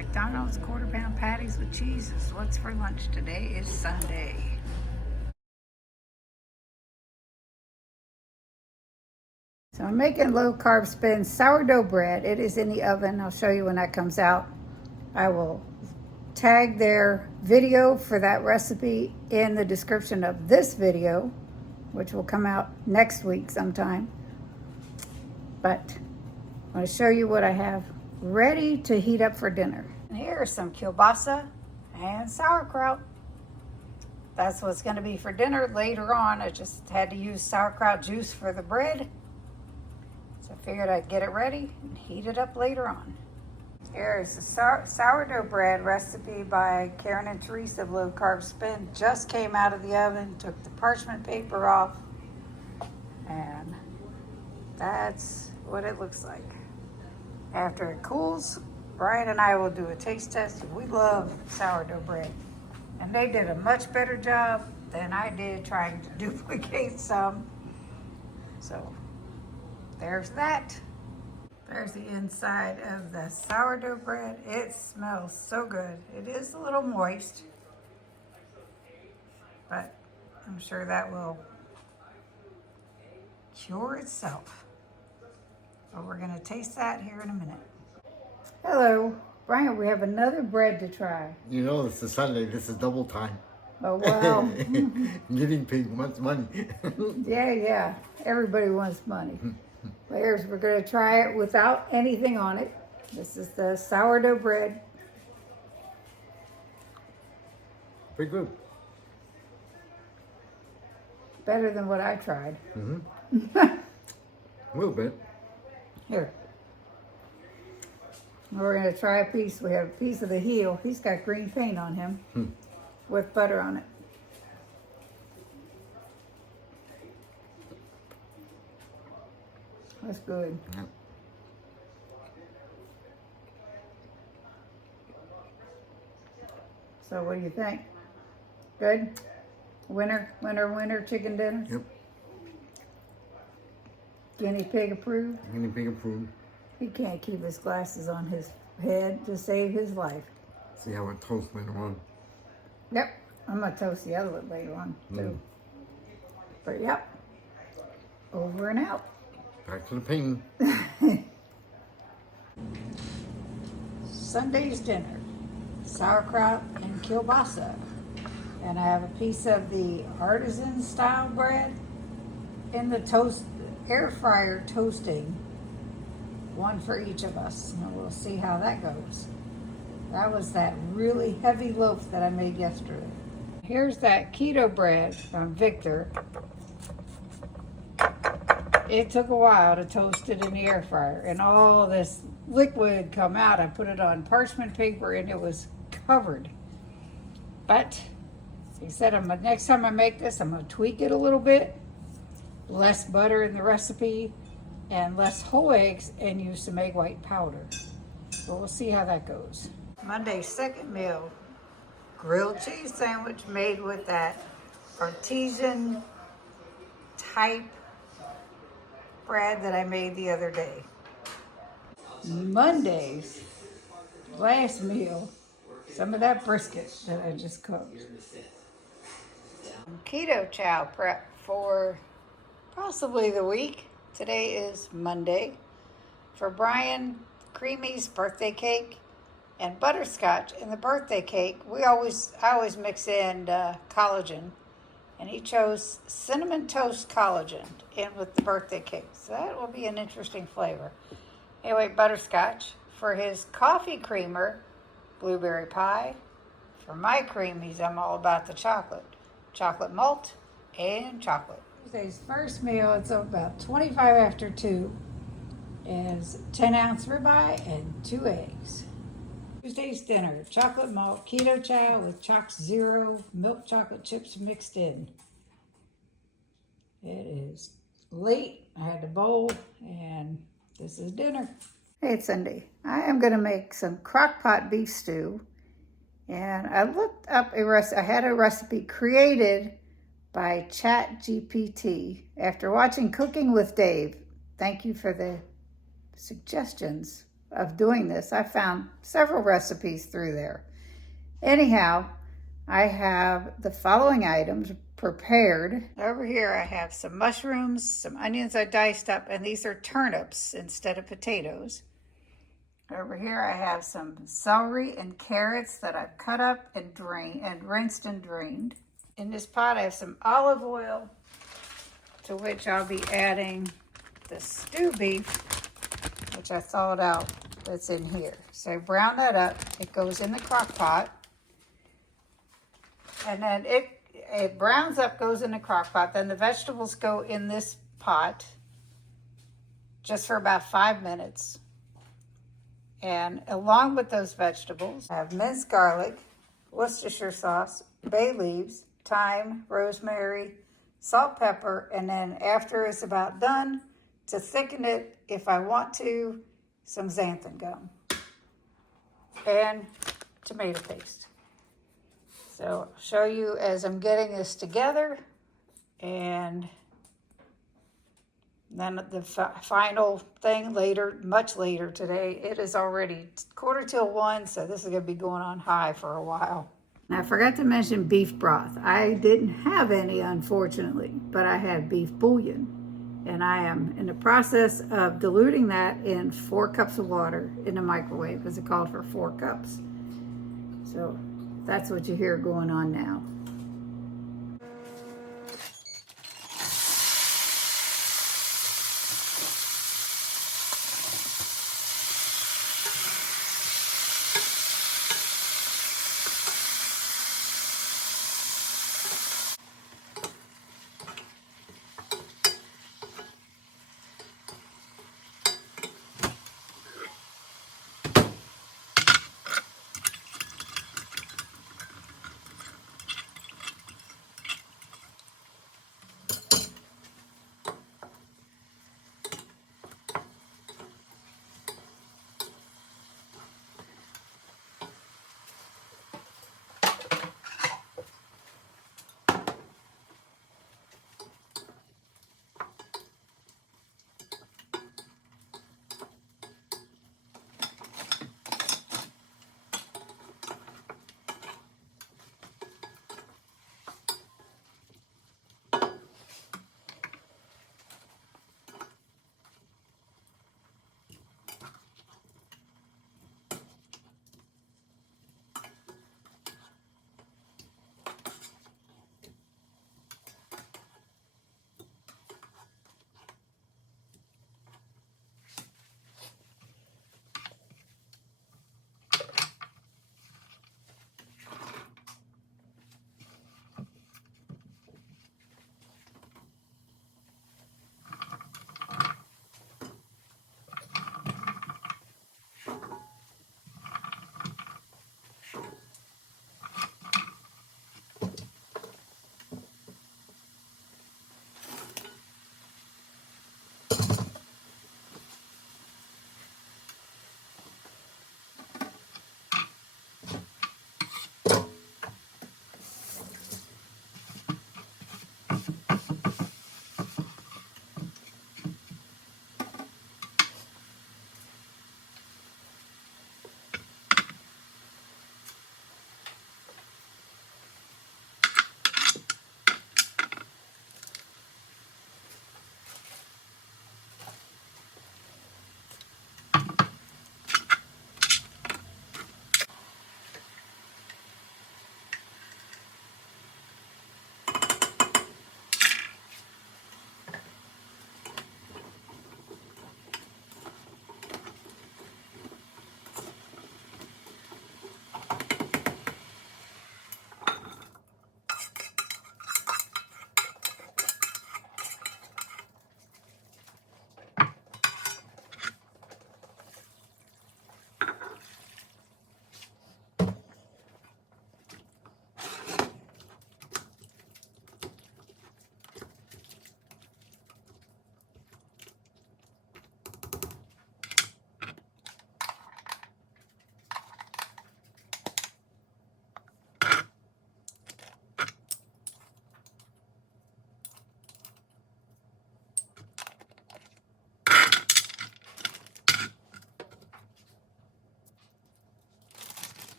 McDonald's quarter pound patties with cheese is what's for lunch. Today is Sunday. So I'm making low carb spin sourdough bread. It is in the oven. I'll show you when that comes out. I will tag their video for that recipe in the description of this video, which will come out next week sometime. But I'm going to show you what I have ready to heat up for dinner. And here is some kielbasa and sauerkraut. That's what's going to be for dinner later on. I just had to use sauerkraut juice for the bread. So I figured I'd get it ready and heat it up later on. Here is the sourdough bread recipe by Karen and Teresa of Low Carb Spin. Just came out of the oven, took the parchment paper off, and that's what it looks like. After it cools, Brian and I will do a taste test. We love sourdough bread, and they did a much better job than I did trying to duplicate some. So there's that. There's the inside of the sourdough bread. It smells so good. It is a little moist, but I'm sure that will cure itself. But we're gonna taste that here in a minute. Hello, Brian, we have another bread to try. You know, it's a Sunday. This is double time. Oh, wow. Getting paid wants money. Yeah. Everybody wants money. We're going to try it without anything on it. This is the sourdough bread. Pretty good. Better than what I tried. A little bit. Here. We're going to try a piece. We have a piece of the heel. He's got green paint on him with butter on it. That's good. Yep. So what do you think? Good? Winner chicken dinner? Yep. Guinea pig approved? Guinea pig approved. He can't keep his glasses on his head to save his life. See how it toasts later on. Yep. I'm going to toast the other one later on, too. But, yep. Over and out. Back to the painting. Sunday's dinner. Sauerkraut and kielbasa. And I have a piece of the artisan style bread in the air fryer toasting. One for each of us. And we'll see how that goes. That was that really heavy loaf that I made yesterday. Here's that keto bread from Victor. It took a while to toast it in the air fryer, and all this liquid come out. I put it on parchment paper and it was covered. But he said, next time I make this, I'm gonna tweak it a little bit. Less butter in the recipe and less whole eggs, and use some egg white powder. So we'll see how that goes. Monday's second meal, grilled cheese sandwich made with that artisan type bread that I made the other day. Monday's last meal, some of that brisket that I just cooked. Keto chow prep for possibly the week. Today is Monday. For Brian, Creamy's birthday cake and butterscotch in the birthday cake. I always mix in collagen. And he chose cinnamon toast collagen in with the birthday cake. So that will be an interesting flavor. Anyway, butterscotch. For his coffee creamer, blueberry pie. For my creamies, I'm all about the chocolate. Chocolate malt and chocolate. Tuesday's first meal, it's about 25 after 2, is 10-ounce ribeye and 2 eggs. Tuesday's dinner, chocolate malt keto chow with Choc Zero milk chocolate chips mixed in. It is late. I had to bowl, and this is dinner. Hey, it's Sunday. I am going to make some crock pot beef stew. And I looked up a recipe. I had a recipe created by ChatGPT after watching Cooking with Dave. Thank you for the suggestions, of doing this. I found several recipes through there. Anyhow, I have the following items prepared. Over here I have some mushrooms, some onions I diced up, and these are turnips instead of potatoes. Over here I have some celery and carrots that I've cut up and rinsed and drained. In this pot I have some olive oil, to which I'll be adding the stew beef, which I thawed out, that's in here. So brown that up. It goes in the crock pot. And then it browns up, goes in the crock pot. Then the vegetables go in this pot just for about 5 minutes. And along with those vegetables, I have minced garlic, Worcestershire sauce, bay leaves, thyme, rosemary, salt, pepper, and then after it's about done, to thicken it, if I want to, some xanthan gum and tomato paste. So I'll show you as I'm getting this together, and then the final thing later, much later today. It is already 1:45, so this is going to be going on high for a while. Now, I forgot to mention beef broth. I didn't have any, unfortunately, but I had beef bouillon. And I am in the process of diluting that in 4 cups of water in the microwave, because it called for 4 cups. So that's what you hear going on now.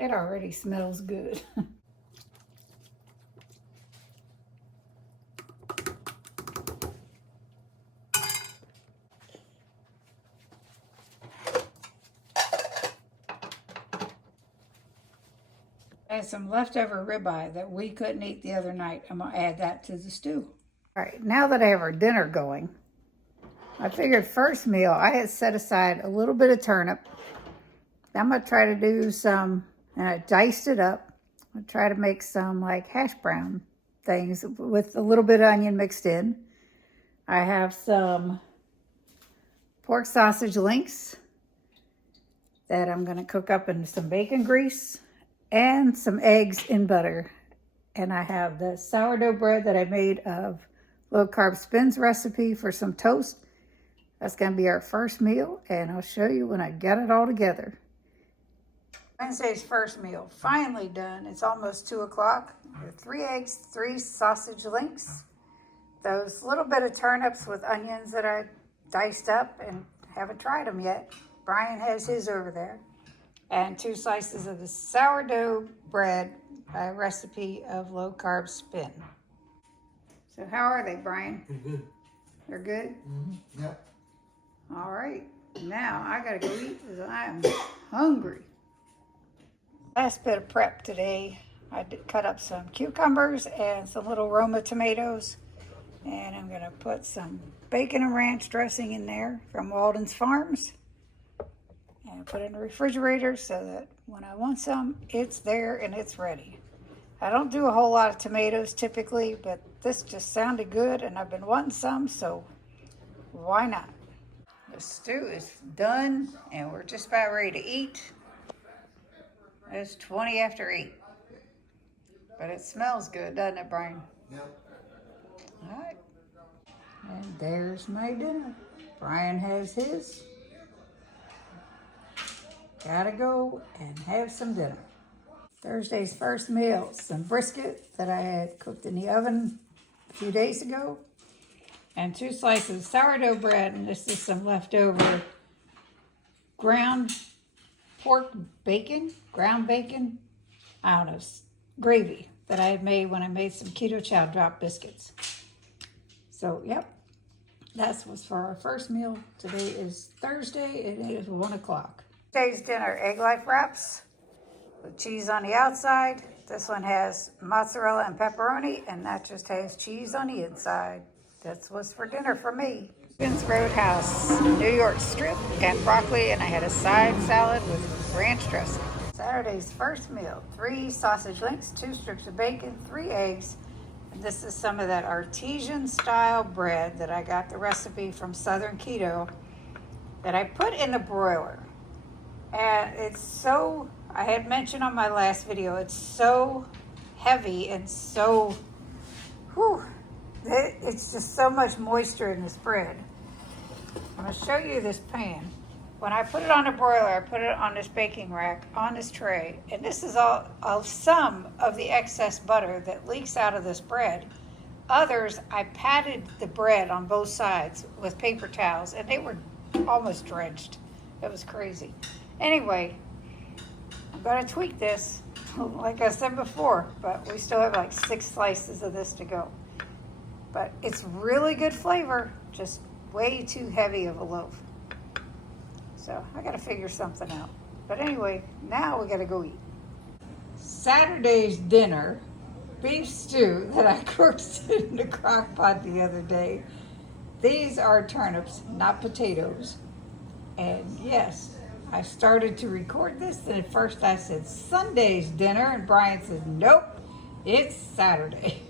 It already smells good. I had some leftover ribeye that we couldn't eat the other night. I'm gonna add that to the stew. All right, now that I have our dinner going, I figured first meal, I had set aside a little bit of turnip. I'm gonna try to do some, and I diced it up. I'm gonna try to make some like hash brown things with a little bit of onion mixed in. I have some pork sausage links that I'm gonna cook up in some bacon grease and some eggs in butter. And I have the sourdough bread that I made of low carb spins recipe for some toast. That's gonna be our first meal, and I'll show you when I get it all together. Wednesday's first meal, finally done. It's almost 2 o'clock. 3 eggs, 3 sausage links, those little bit of turnips with onions that I diced up and haven't tried them yet. Brian has his over there. And 2 slices of the sourdough bread recipe of low carb spin. So how are they, Brian? They're good. They're good? Mm-hmm. Yep. All right, now I gotta go eat because I'm hungry. Last bit of prep today, I did cut up some cucumbers and some little Roma tomatoes, and I'm gonna put some bacon and ranch dressing in there from Walden's Farms, and put it in the refrigerator so that when I want some, it's there and it's ready. I don't do a whole lot of tomatoes typically, but this just sounded good and I've been wanting some, so why not? The stew is done and we're just about ready to eat. It's 20 after 8. But it smells good, doesn't it, Brian? Yep. All right. And there's my dinner. Brian has his. Gotta go and have some dinner. Thursday's first meal, some brisket that I had cooked in the oven a few days ago, and 2 slices of sourdough bread, and this is some leftover ground pork bacon, ground bacon, I don't know, gravy that I had made when I made some keto chow drop biscuits. So, yep, that was for our first meal. Today is Thursday, and it is 1 o'clock. Today's dinner, egg life wraps with cheese on the outside. This one has mozzarella and pepperoni, and that just has cheese on the inside. That's what's for dinner for me. Ben's Roadhouse, New York strip and broccoli, and I had a side salad with ranch dressing. Saturday's first meal, 3 sausage links, 2 strips of bacon, 3 eggs. And this is some of that artesian style bread that I got the recipe from Southern Keto that I put in the broiler. And it's so, I had mentioned on my last video, it's so heavy and so, it's just so much moisture in this bread. I'm going to show you this pan. When I put it on a broiler, I put it on this baking rack, on this tray, and this is all of some of the excess butter that leaks out of this bread. Others, I patted the bread on both sides with paper towels, and they were almost drenched. It was crazy. Anyway, I'm going to tweak this, like I said before, but we still have like 6 slices of this to go. But it's really good flavor, just way too heavy of a loaf. So I got to figure something out. But anyway, now we got to go eat. Saturday's dinner, beef stew that I cooked in the crock pot the other day. These are turnips, not potatoes. And yes, I started to record this, and at first I said Sunday's dinner, and Brian said, nope, it's Saturday.